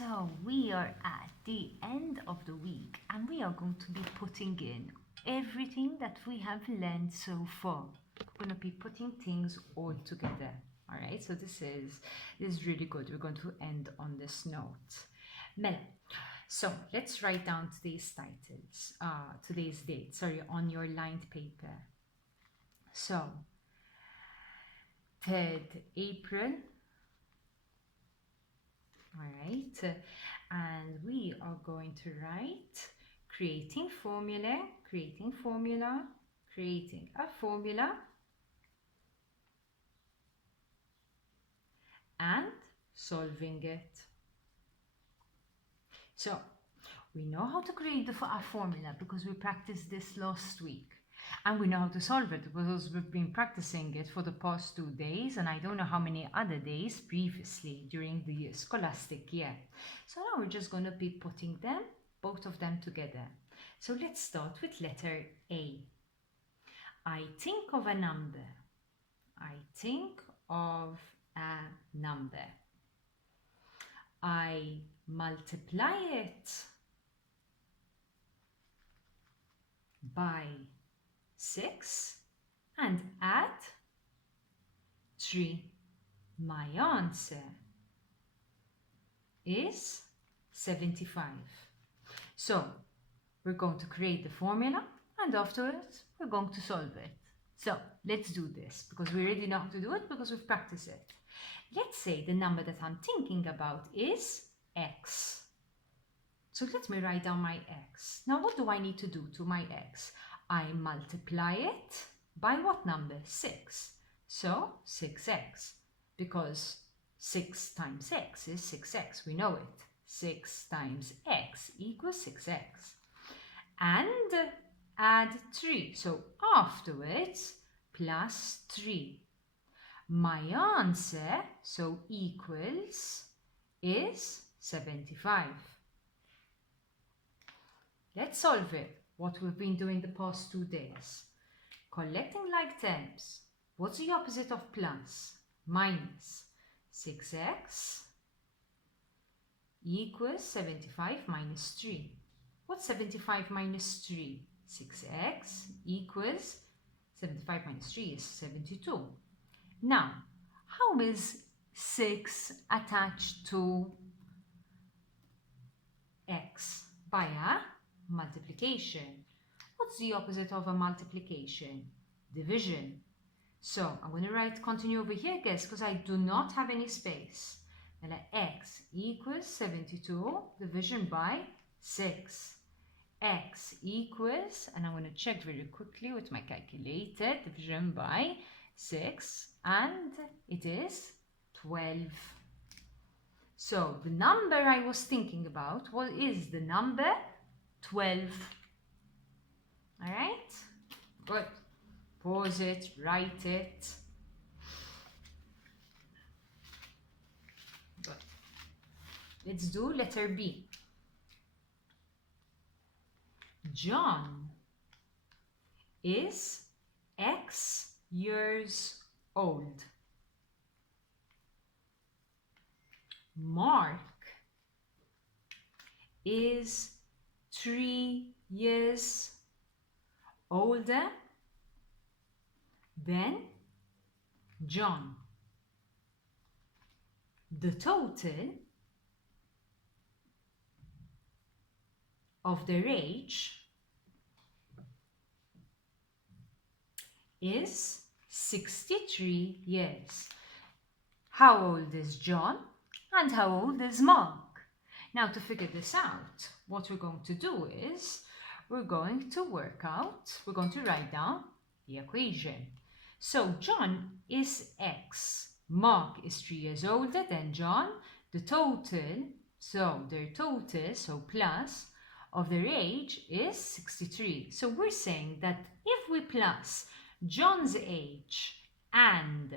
So we are at the end of the week and we are going to be putting in everything that we have learned so far. We're going to be putting things all together. All right, so this is really good. We're going to end on this note. Mela, so let's write down today's titles, today's date, on your lined paper. So 3rd April. All right, and we are going to write creating a formula, and solving it. So we know how to create a formula because we practiced this last week. And we know how to solve it because we've been practicing it for the past 2 days, and I don't know how many other days previously during the scholastic year. So now we're just going to be putting them, both of them together. So let's start with letter A. I think of a number. I multiply it by 6 and add 3. My answer is 75. So we're going to create the formula and afterwards we're going to solve it. So let's do this because we already know how to do it because we've practiced it. Let's say the number that I'm thinking about is x. So let me write down my x. Now what do I need to do to my x? I multiply it by what number? 6. So 6x, because 6 times x is 6x. We know it. 6 times x equals 6x. And add 3. So afterwards, plus 3. My answer, so equals, is 75. Let's solve it. What we've been doing the past 2 days. Collecting like terms. What's the opposite of plus? Minus. 6x equals 75 minus 3. What's 75 minus 3? 6x equals 75 minus 3 is 72. Now, how is 6 attached to x? By a multiplication. What's the opposite of a multiplication? Division. So I'm going to continue over here, guys, because I do not have any space. And x equals 72 division by 6. X equals, and I'm going to check very quickly with my calculator, division by 6, and it is 12. So the number I was thinking about, what is the number? 12. All right? Good. Pause it, write it. Good. Let's do letter B. John is X years old. Mark is 3 years older than John. The total of their age is 63 years. How old is John and how old is Mark? Now to figure this out, what we're going to do is we're going to write down the equation. So John is X, Mark is 3 years older than John. The total, so their total, so plus, of their age is 63. So we're saying that if we plus John's age and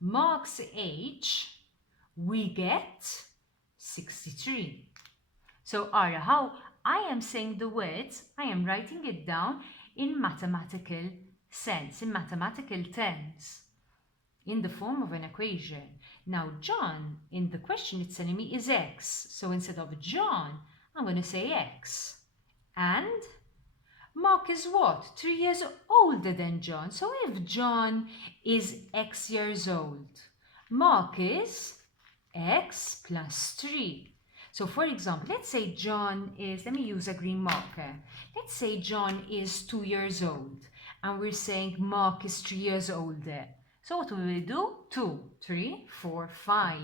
Mark's age, we get 63. So Ara, how I am saying the words, I am writing it down in mathematical sense, in mathematical terms, in the form of an equation. Now, John, in the question it's telling me is X. So instead of John, I'm going to say X. And Mark is what? 3 years older than John. So if John is X years old, Mark is X plus 3. So for example, let's say John is, let me use a green marker. Let's say John is 2 years old and we're saying Mark is 3 years older. So what will we do? 2, 3, 4, 5.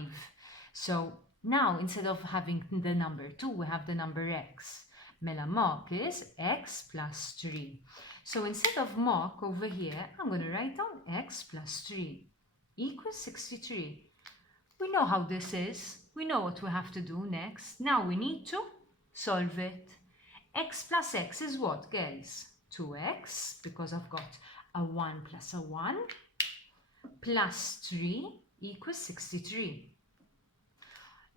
So now instead of having the number 2, we have the number X. Mela Mark is X plus 3. So instead of Mark over here, I'm going to write down X plus 3 equals 63. We know how this is. We know what we have to do next. Now we need to solve it. X plus X is what, guys? 2X, because I've got a 1 plus a 1, plus 3 equals 63.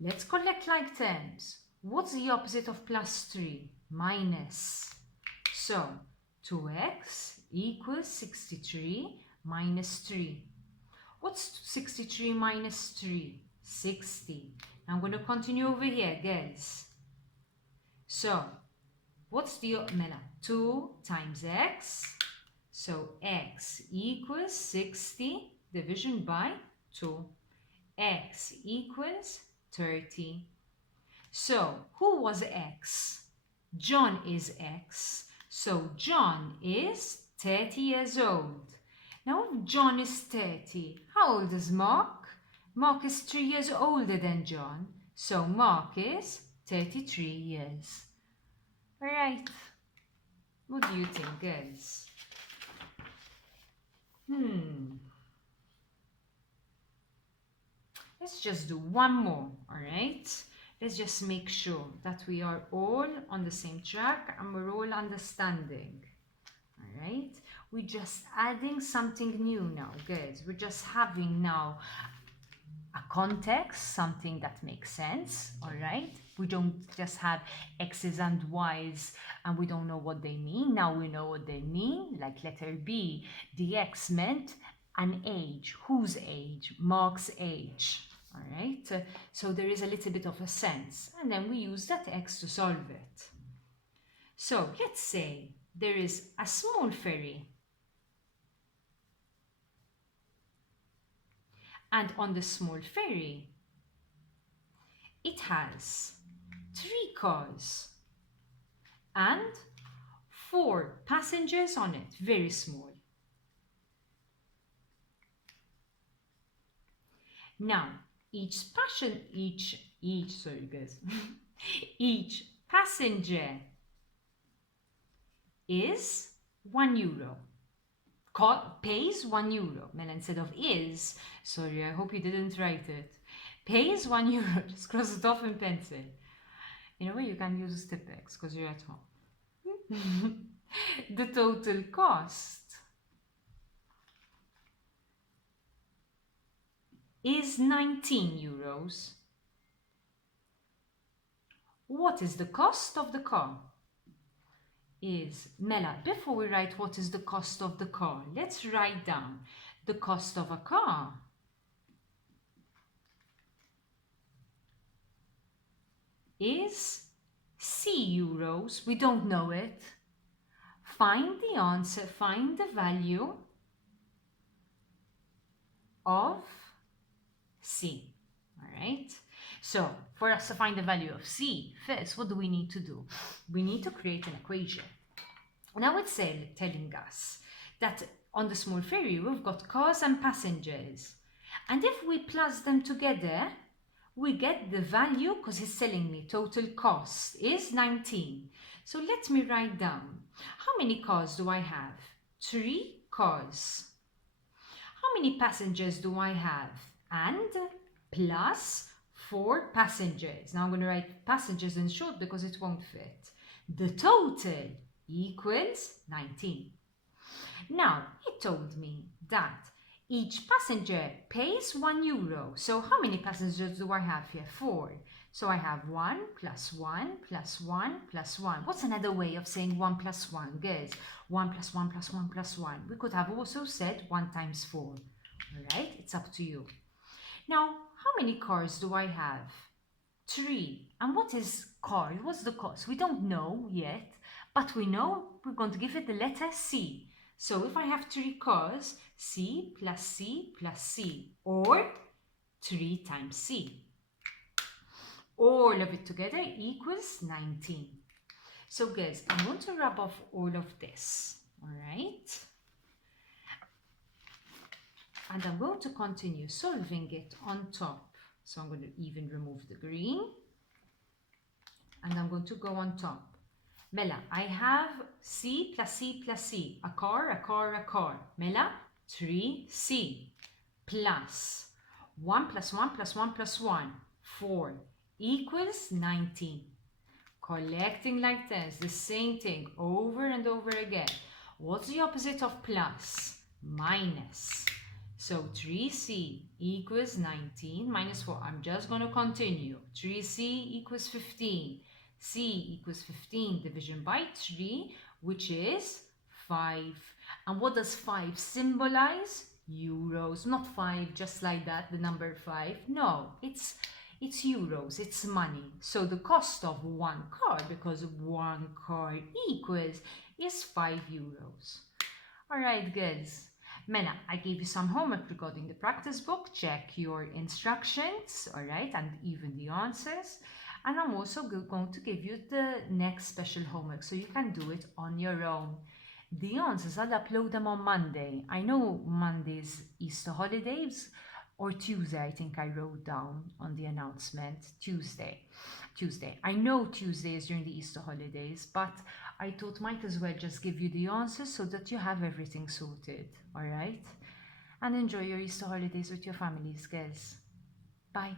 Let's collect like terms. What's the opposite of plus 3? Minus. So 2x equals 63 minus 3. What's 63 minus 3? 60. I'm going to continue over here, guys. So what's the 2 times x? So x equals 60 division by 2. X equals 30. So who was X? John is X. So John is 30 years old. Now if John is 30, how old is Mark? Mark is 3 years older than John. So Mark is 33 years. Alright. What do you think, guys? Let's just do one more, alright? Let's just make sure that we are all on the same track and we're all understanding. Alright? We're just adding something new now, guys. We're just having now a context, something that makes sense, alright? We don't just have X's and Y's and we don't know what they mean. Now we know what they mean, like letter B. The X meant an age. Whose age? Mark's age. Alright, so there is a little bit of a sense, and then we use that X to solve it. So let's say there is a small ferry, and on the small ferry it has 3 cars and 4 passengers on it, very small. Now each each passenger is €1. Pays €1. And instead of is, sorry, I hope you didn't write it. Pays €1. Just cross it off in pencil. In a way, you can use Tipp-Ex because you're at home. The total cost is €19. What is the cost of the car? Is Mela, before we write what is the cost of the car, let's write down the cost of a car is €C. We don't know it. Find the answer, find the value of C. Alright, so for us to find the value of C, first, what do we need to do? We need to create an equation. Now it's telling us that on the small ferry we've got cars and passengers, and if we plus them together we get the value, because it's telling me total cost is 19. So let me write down, how many cars do I have? 3 cars. How many passengers do I have? And plus 4 passengers. Now I'm going to write passengers in short because it won't fit. The total equals 19. Now it told me that each passenger pays €1. So how many passengers do I have here? 4. So I have 1 plus 1 plus 1 plus 1. What's another way of saying 1 plus 1, guys? 1 plus 1 plus 1 plus 1. We could have also said 1 times 4. Alright, it's up to you. Now, how many cars do I have? 3. And what is car? What's the cost? We don't know yet, but we know we're going to give it the letter C. So if I have 3 cars, C plus C plus C, or 3 times C. All of it together equals 19. So guys, I'm going to rub off all of this, all right? And I'm going to continue solving it on top. So I'm going to even remove the green. And I'm going to go on top. Mela, I have C plus C plus C. A car, a car, a car. Mela, 3C plus 1 plus 1 plus 1 plus 1, 4 equals 19. Collecting like this, the same thing over and over again. What's the opposite of plus? Minus. So 3C equals 19 minus 4. I'm just going to continue. 3C equals 15. C equals 15 division by 3, which is 5. And what does 5 symbolize? Euros. Not 5 just like that, the number 5. No, it's euros, it's money. So the cost of one car, because 1 car equals, is 5 euros. Alright guys, Mena, I gave you some homework regarding the practice book. Check your instructions, alright, and even the answers. And I'm also going to give you the next special homework so you can do it on your own. The answers, I'll upload them on Monday. I know Monday's Easter holidays, or Tuesday, I think I wrote down on the announcement. Tuesday. I know Tuesday is during the Easter holidays, but I thought might as well just give you the answers so that you have everything sorted, all right? And enjoy your Easter holidays with your families, guys. Bye.